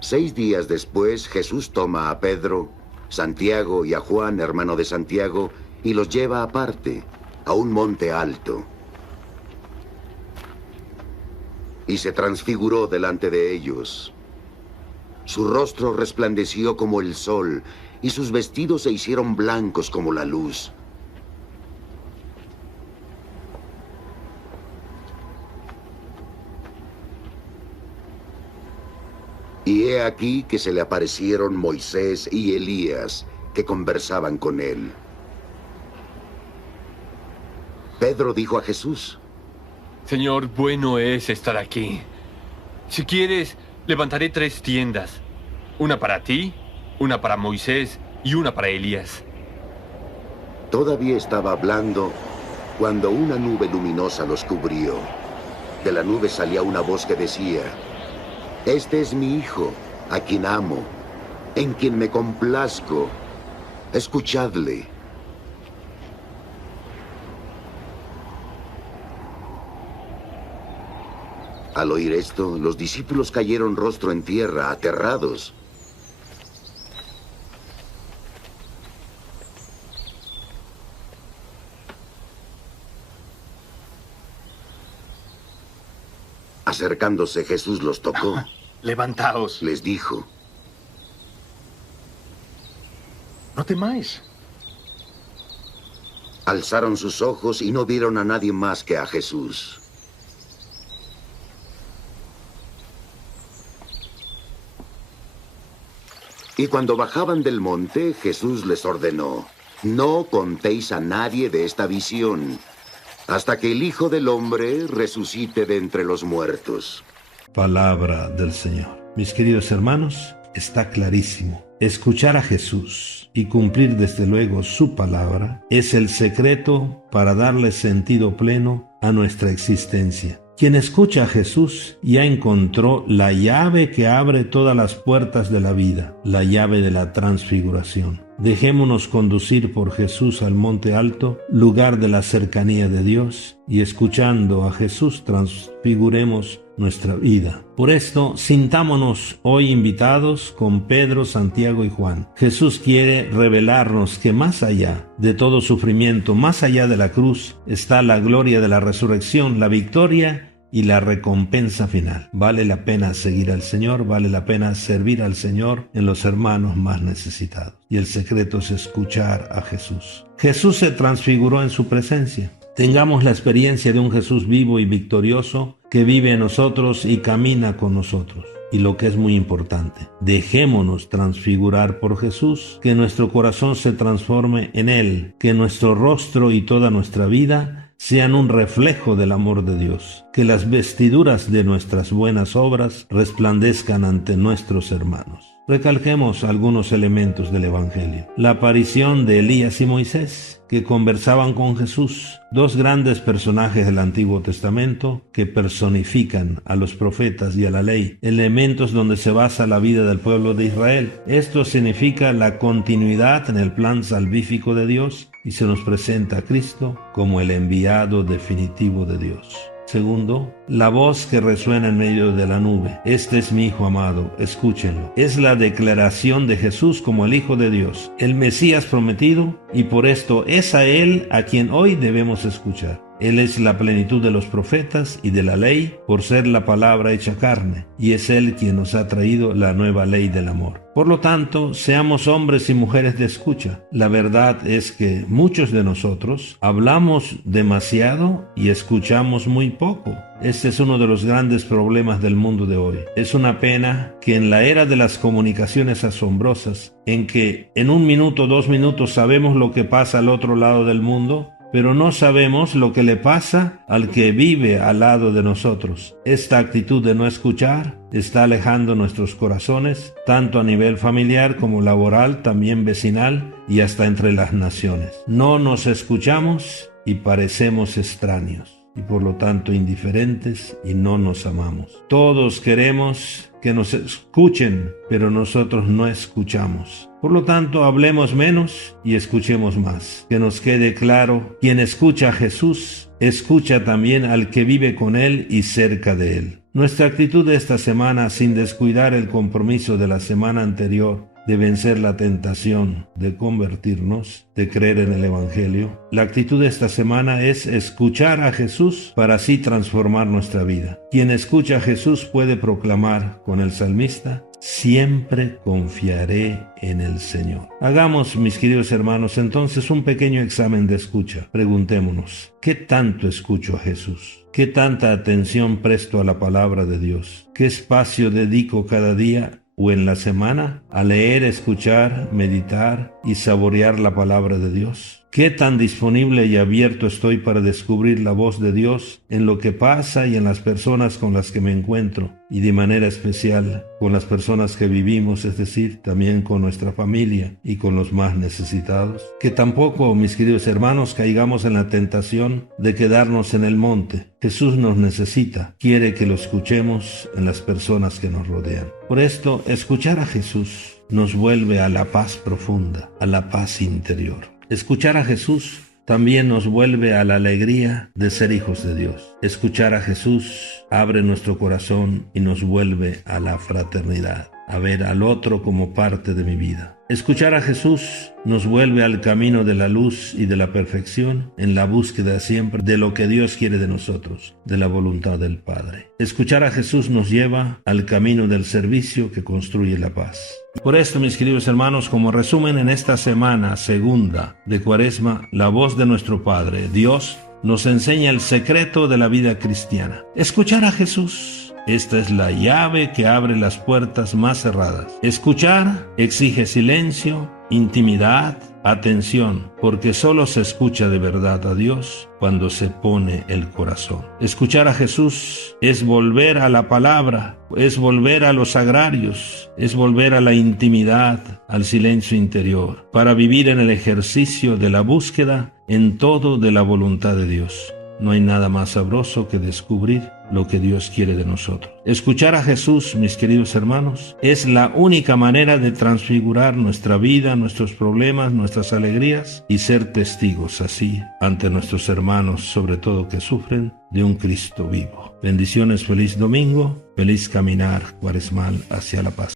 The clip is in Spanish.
6 días después, Jesús toma a Pedro, Santiago y a Juan, hermano de Santiago, y los lleva aparte, a un monte alto. Y se transfiguró delante de ellos. Su rostro resplandeció como el sol, y sus vestidos se hicieron blancos como la luz. Y he aquí que se le aparecieron Moisés y Elías, que conversaban con él. Pedro dijo a Jesús: Señor, bueno es estar aquí. Si quieres, levantaré 3 tiendas. Una para ti, una para Moisés y una para Elías. Todavía estaba hablando cuando una nube luminosa los cubrió. De la nube salía una voz que decía: Este es mi Hijo, a quien amo, en quien me complazco. Escuchadle. Al oír esto, los discípulos cayeron rostro en tierra, aterrados. Acercándose, Jesús los tocó. Levantaos. Les dijo: No temáis. Alzaron sus ojos y no vieron a nadie más que a Jesús. Y cuando bajaban del monte, Jesús les ordenó: No contéis a nadie de esta visión, hasta que el Hijo del Hombre resucite de entre los muertos. Palabra del Señor. Mis queridos hermanos, está clarísimo. Escuchar a Jesús y cumplir desde luego su palabra es el secreto para darle sentido pleno a nuestra existencia. Quien escucha a Jesús ya encontró la llave que abre todas las puertas de la vida, la llave de la transfiguración. Dejémonos conducir por Jesús al monte alto, lugar de la cercanía de Dios, y escuchando a Jesús transfiguremos nuestra vida. Por esto, sintámonos hoy invitados con Pedro, Santiago y Juan. Jesús quiere revelarnos que más allá de todo sufrimiento, más allá de la cruz, está la gloria de la resurrección, la victoria y la recompensa final. Vale la pena seguir al Señor, vale la pena servir al Señor en los hermanos más necesitados. Y el secreto es escuchar a Jesús. Jesús se transfiguró en su presencia. Tengamos la experiencia de un Jesús vivo y victorioso que vive en nosotros y camina con nosotros. Y lo que es muy importante, dejémonos transfigurar por Jesús, que nuestro corazón se transforme en Él, que nuestro rostro y toda nuestra vida sean un reflejo del amor de Dios, que las vestiduras de nuestras buenas obras resplandezcan ante nuestros hermanos. Recalquemos algunos elementos del Evangelio. La aparición de Elías y Moisés, que conversaban con Jesús, 2 grandes personajes del Antiguo Testamento que personifican a los profetas y a la ley, elementos donde se basa la vida del pueblo de Israel. Esto significa la continuidad en el plan salvífico de Dios y se nos presenta a Cristo como el enviado definitivo de Dios. Segundo, la voz que resuena en medio de la nube. Este es mi Hijo amado, escúchenlo. Es la declaración de Jesús como el Hijo de Dios, el Mesías prometido, y por esto es a Él a quien hoy debemos escuchar. Él es la plenitud de los profetas y de la ley por ser la palabra hecha carne, y es Él quien nos ha traído la nueva ley del amor. Por lo tanto, seamos hombres y mujeres de escucha. La verdad es que muchos de nosotros hablamos demasiado y escuchamos muy poco. Este es uno de los grandes problemas del mundo de hoy. Es una pena que en la era de las comunicaciones asombrosas, en que en 1 minuto, 2 minutos sabemos lo que pasa al otro lado del mundo, pero no sabemos lo que le pasa al que vive al lado de nosotros. Esta actitud de no escuchar está alejando nuestros corazones, tanto a nivel familiar como laboral, también vecinal y hasta entre las naciones. No nos escuchamos y parecemos extraños, y por lo tanto indiferentes, y no nos amamos. Todos queremos que nos escuchen, pero nosotros no escuchamos. Por lo tanto, hablemos menos y escuchemos más. Que nos quede claro, quien escucha a Jesús, escucha también al que vive con Él y cerca de Él. Nuestra actitud de esta semana, sin descuidar el compromiso de la semana anterior, de vencer la tentación de convertirnos, de creer en el Evangelio. La actitud de esta semana es escuchar a Jesús para así transformar nuestra vida. Quien escucha a Jesús puede proclamar con el salmista: siempre confiaré en el Señor. Hagamos, mis queridos hermanos, entonces un pequeño examen de escucha. Preguntémonos: ¿qué tanto escucho a Jesús? ¿Qué tanta atención presto a la palabra de Dios? ¿Qué espacio dedico cada día o en la semana a leer, escuchar, meditar y saborear la palabra de Dios? ¿Qué tan disponible y abierto estoy para descubrir la voz de Dios en lo que pasa y en las personas con las que me encuentro? Y de manera especial con las personas que vivimos, es decir, también con nuestra familia y con los más necesitados. Que tampoco, mis queridos hermanos, caigamos en la tentación de quedarnos en el monte. Jesús nos necesita, quiere que lo escuchemos en las personas que nos rodean. Por esto, escuchar a Jesús nos vuelve a la paz profunda, a la paz interior. Escuchar a Jesús también nos vuelve a la alegría de ser hijos de Dios. Escuchar a Jesús abre nuestro corazón y nos vuelve a la fraternidad, a ver al otro como parte de mi vida. Escuchar a Jesús nos vuelve al camino de la luz y de la perfección, en la búsqueda siempre de lo que Dios quiere de nosotros, de la voluntad del Padre. Escuchar a Jesús nos lleva al camino del servicio que construye la paz. Por esto, mis queridos hermanos, como resumen en esta semana segunda de Cuaresma, la voz de nuestro Padre, Dios, nos enseña el secreto de la vida cristiana. Escuchar a Jesús. Esta es la llave que abre las puertas más cerradas. Escuchar exige silencio, intimidad, atención, porque solo se escucha de verdad a Dios cuando se pone el corazón. Escuchar a Jesús es volver a la palabra, es volver a los sagrarios, es volver a la intimidad, al silencio interior, para vivir en el ejercicio de la búsqueda en todo de la voluntad de Dios. No hay nada más sabroso que descubrir lo que Dios quiere de nosotros. Escuchar a Jesús, mis queridos hermanos, es la única manera de transfigurar nuestra vida, nuestros problemas, nuestras alegrías y ser testigos así ante nuestros hermanos, sobre todo que sufren, de un Cristo vivo. Bendiciones, feliz domingo, feliz caminar cuaresmal hacia la paz.